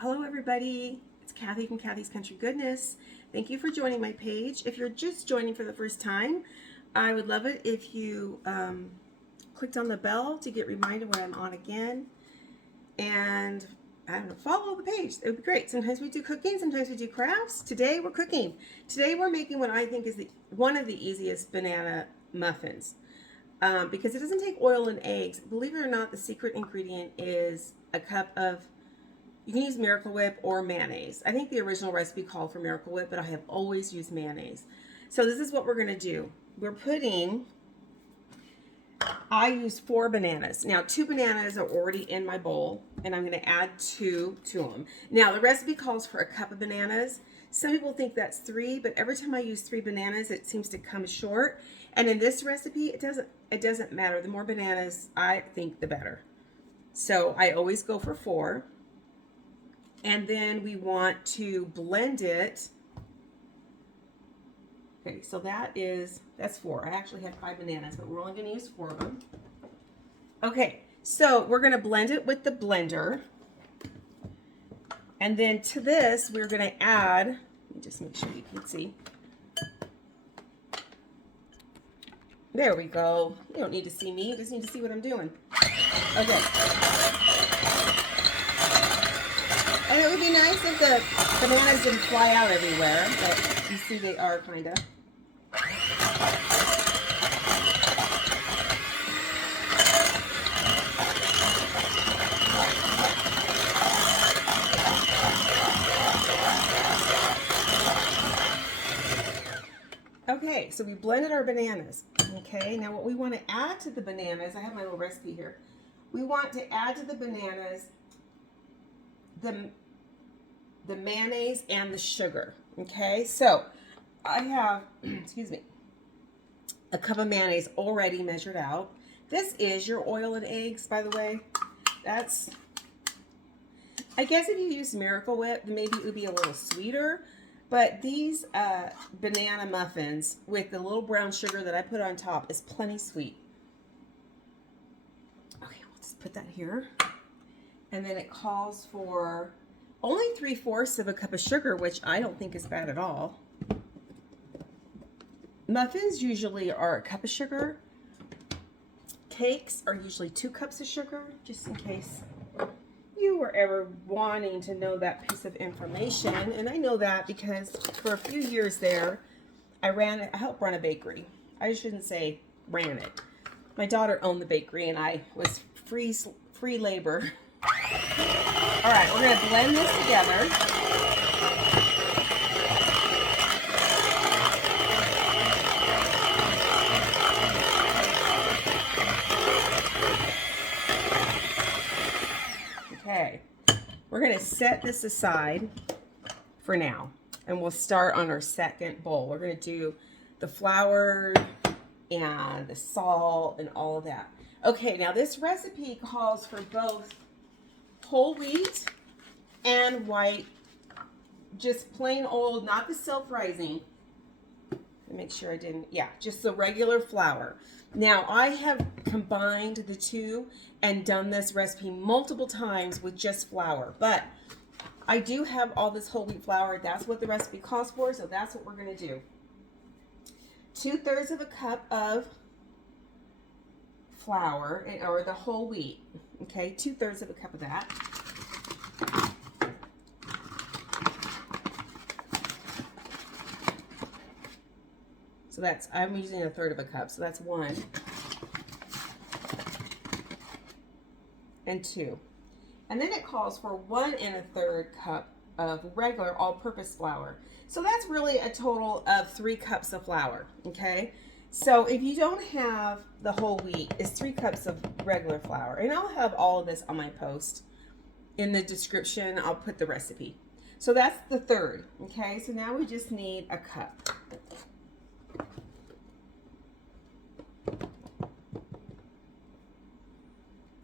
Hello everybody, it's Kathy from Kathy's Country Goodness. Thank you for joining my page. If you're just joining for the first time, I would love it if you clicked on the bell to get reminded when I'm on again. And I don't know, follow the page. It would be great. Sometimes we do cooking, sometimes we do crafts. Today we're cooking. Today we're making what I think is one of the easiest banana muffins. Because it doesn't take oil and eggs. Believe it or not, the secret ingredient is a cup of, you can use Miracle Whip or mayonnaise. I think the original recipe called for Miracle Whip, but I have always used mayonnaise. So this is what we're going to do. I use 4 bananas. Now 2 bananas are already in my bowl, and I'm going to add 2 to them. Now the recipe calls for a cup of bananas. Some people think that's 3, but every time I use 3 bananas, it seems to come short. And in this recipe, it doesn't matter. The more bananas, I think, the better. So I always go for 4. And then we want to blend it. Okay, so that's 4. I actually had 5 bananas, but we're only going to use 4 of them. Okay, so we're going to blend it with the blender. And then to this, we're going to add, let me just make sure you can see. There we go. You don't need to see me, you just need to see what I'm doing. Okay. And it would be nice if the bananas didn't fly out everywhere, but you see they are kind of. Okay, so we blended our bananas. Okay, now what we want to add to the bananas, I have my little recipe here. We want to add to the bananas the mayonnaise and the sugar. Okay, so I have, excuse me, a cup of mayonnaise already measured out. This is your oil and eggs, by the way. I guess if you use Miracle Whip, maybe it would be a little sweeter. But these banana muffins with the little brown sugar that I put on top is plenty sweet. Okay, we'll just put that here. And then it calls for only 3/4 of a cup of sugar, which I don't think is bad at all. Muffins usually are a cup of sugar. Cakes are usually 2 cups of sugar, just in case you were ever wanting to know that piece of information. And I know that because for a few years there, I helped run a bakery. I shouldn't say ran it. My daughter owned the bakery and I was free labor. All right, we're gonna blend this together. Okay, we're going to set this aside for now, and we'll start on our second bowl. We're going to do the flour and the salt and all of that. Okay, now this recipe calls for both whole wheat and white, just plain old, not the self-rising. Make sure I didn't, yeah, just the regular flour. Now I have combined the two and done this recipe multiple times with just flour, but I do have all this whole wheat flour. That's what the recipe calls for, so that's what we're going to do. 2/3 of a cup of flour, or the whole wheat, okay, 2/3 of a cup of that. So I'm using 1/3 of a cup, so that's 1 and 2. And then it calls for 1 1/3 cup of regular all-purpose flour. So that's really a total of 3 cups of flour, okay? So if you don't have the whole wheat, it's 3 cups of regular flour. And I'll have all of this on my post. In the description, I'll put the recipe. So that's the 1/3, okay? So now we just need a cup.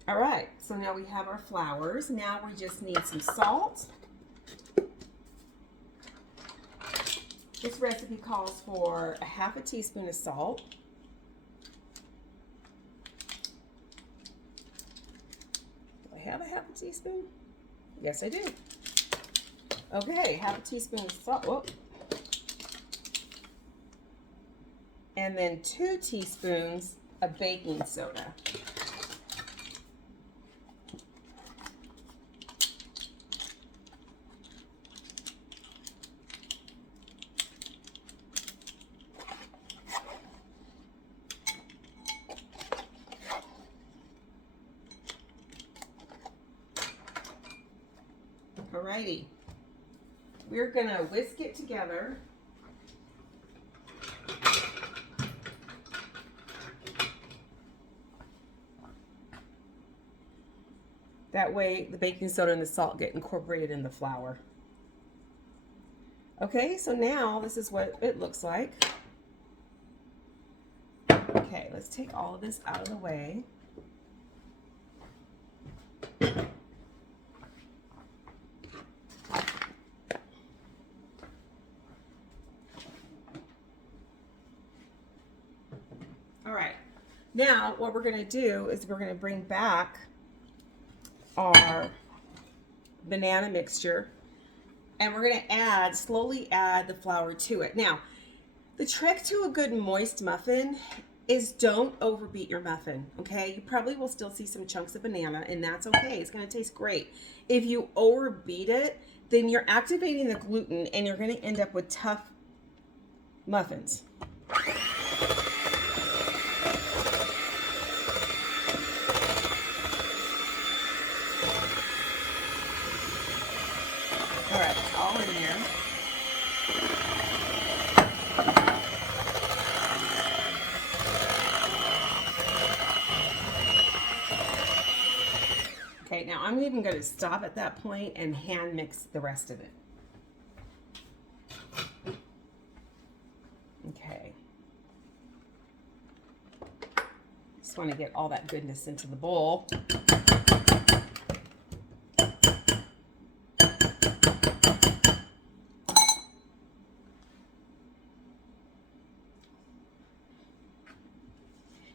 All right, so now we have our flours. Now we just need some salt. This recipe calls for a 1/2 teaspoon of salt. Do I have a 1/2 teaspoon? Yes, I do. Okay, half a teaspoon of salt. Whoa. And then 2 teaspoons of baking soda. Alrighty, we're gonna whisk it together. That way the baking soda and the salt get incorporated in the flour. Okay, so now this is what it looks like. Okay, let's take all of this out of the way. All right, now what we're going to do is we're going to bring back our banana mixture, and we're going to slowly add the flour to it. Now, the trick to a good moist muffin is don't overbeat your muffin, okay? You probably will still see some chunks of banana, and that's okay. It's going to taste great. If you overbeat it, then you're activating the gluten, and you're going to end up with tough muffins. All right, it's all in there. Okay, now I'm even going to stop at that point and hand mix the rest of it. Okay. Just want to get all that goodness into the bowl.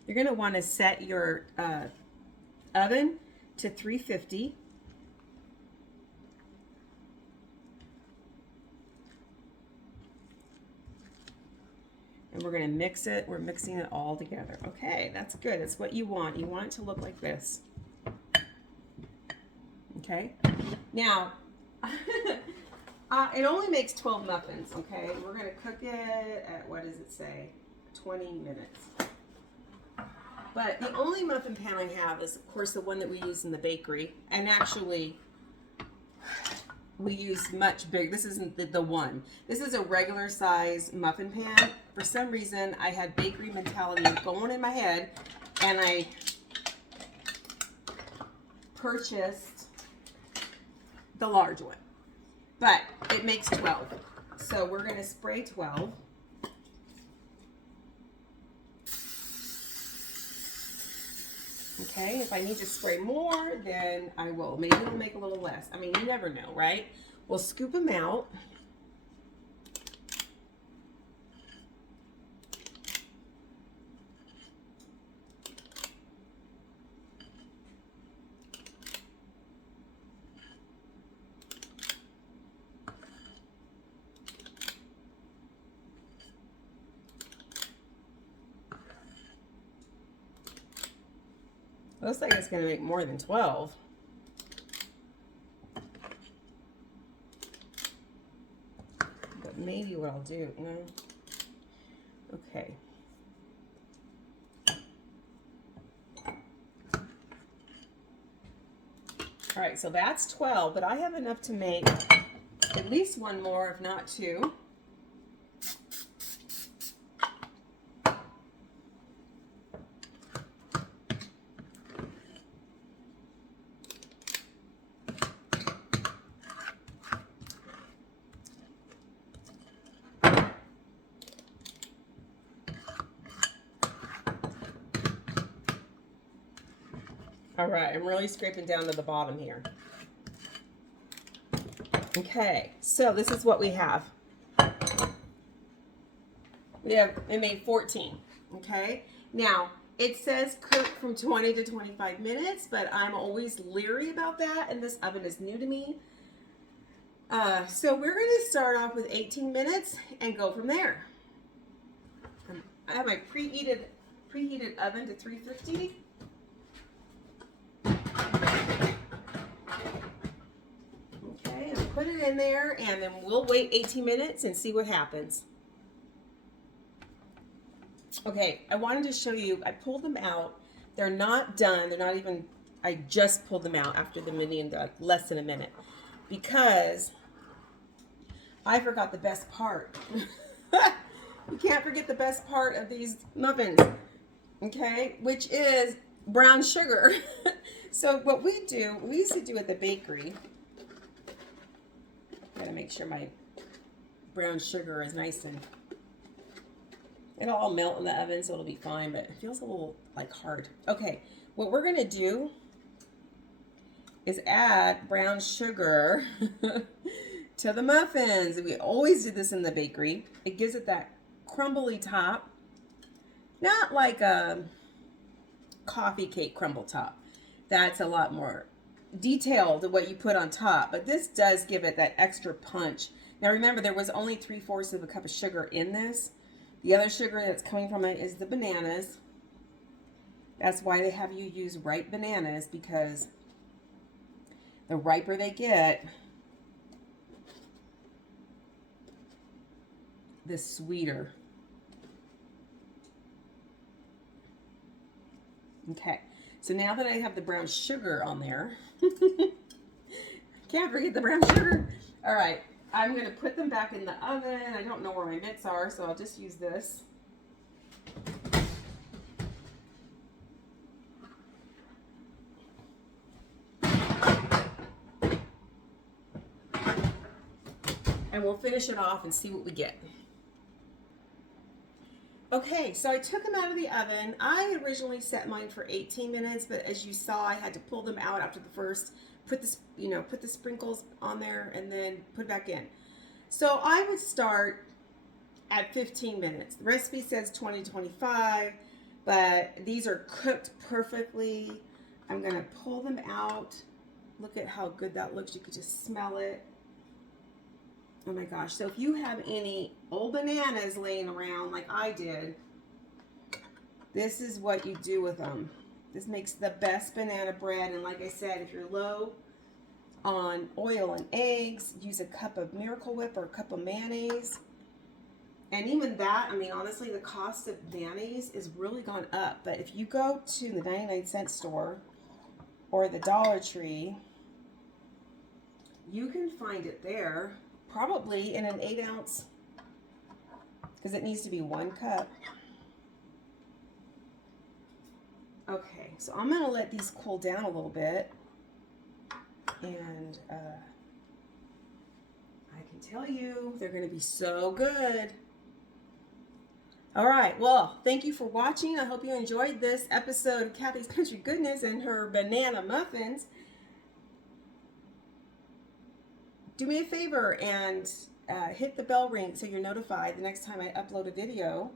You're going to want to set your oven to 350. And we're going to mix it. We're mixing it all together. Okay, that's good. That's what you want. You want it to look like this. Okay. Now, it only makes 12 muffins, okay? We're going to cook it at, what does it say? 20 minutes. But the only muffin pan I have is, of course, the one that we use in the bakery. And actually, we use much bigger. This isn't the one. This is a regular size muffin pan. For some reason, I had bakery mentality going in my head, and I purchased the large one. But it makes 12. So we're going to spray 12. Okay, if I need to spray more, then I will. Maybe it'll make a little less. I mean, you never know, right? We'll scoop them out. Looks like it's going to make more than 12. But maybe what I'll do, no. Okay. All right, so that's 12, but I have enough to make at least one more, if not two. All right, I'm really scraping down to the bottom here. Okay, so this is what we have. It made 14, okay? Now, it says cook from 20 to 25 minutes, but I'm always leery about that, and this oven is new to me. So we're going to start off with 18 minutes and go from there. I have my preheated oven to 350. Okay, and put it in there, and then we'll wait 18 minutes and see what happens. Okay, I wanted to show you, I pulled them out. They're not done. They're not even, I just pulled them out after the minute, less than a minute, because I forgot the best part. You can't forget the best part of these muffins, okay, which is brown sugar. So what we used to do at the bakery, gotta make sure my brown sugar is nice and it'll all melt in the oven, so it'll be fine, but it feels a little like hard. Okay, what we're gonna do is add brown sugar to the muffins. We always do this in the bakery. It gives it that crumbly top, not like a coffee cake crumble top. That's a lot more detailed than what you put on top, but this does give it that extra punch. Now remember, there was only 3/4 of a cup of sugar in this. The other sugar that's coming from it is the bananas. That's why they have you use ripe bananas, because the riper they get, the sweeter. Okay, so now that I have the brown sugar on there, can't forget the brown sugar. All right, I'm gonna put them back in the oven. I don't know where my mitts are, so I'll just use this. And we'll finish it off and see what we get. Okay, so I took them out of the oven. I originally set mine for 18 minutes, but as you saw, I had to pull them out after the first, put the sprinkles on there and then put it back in. So I would start at 15 minutes. The recipe says 20 to 25, but these are cooked perfectly. I'm gonna pull them out. Look at how good that looks. You could just smell it. Oh my gosh. So if you have any old bananas laying around like I did, this is what you do with them. This makes the best banana bread. And like I said, if you're low on oil and eggs, use a cup of Miracle Whip or a cup of mayonnaise. And even that, I mean, honestly, the cost of mayonnaise is really gone up. But if you go to the 99-cent store or the Dollar Tree, you can find it there. Probably in an 8-ounce, because it needs to be 1 cup. Okay, so I'm going to let these cool down a little bit. And I can tell you, they're going to be so good. All right, well, thank you for watching. I hope you enjoyed this episode of Kathy's Country Goodness and her banana muffins. Do me a favor and hit the bell ring so you're notified the next time I upload a video.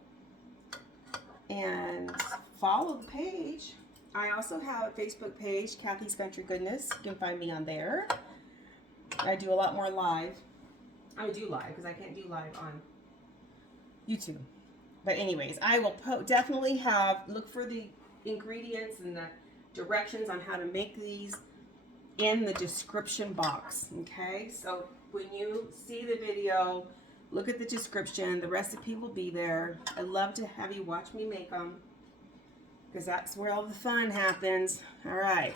And follow the page. I also have a Facebook page, Kathy's Country Goodness. You can find me on there. I do a lot more live. I do live because I can't do live on YouTube. But anyways, I will definitely look for the ingredients and the directions on how to make these in the description box. Okay, so when you see the video, look at the description. The recipe will be there. I'd love to have you watch me make them, because that's where all the fun happens. All right,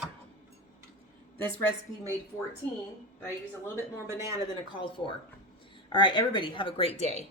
this recipe made 14, but I used a little bit more banana than it called for. All right, everybody, have a great day.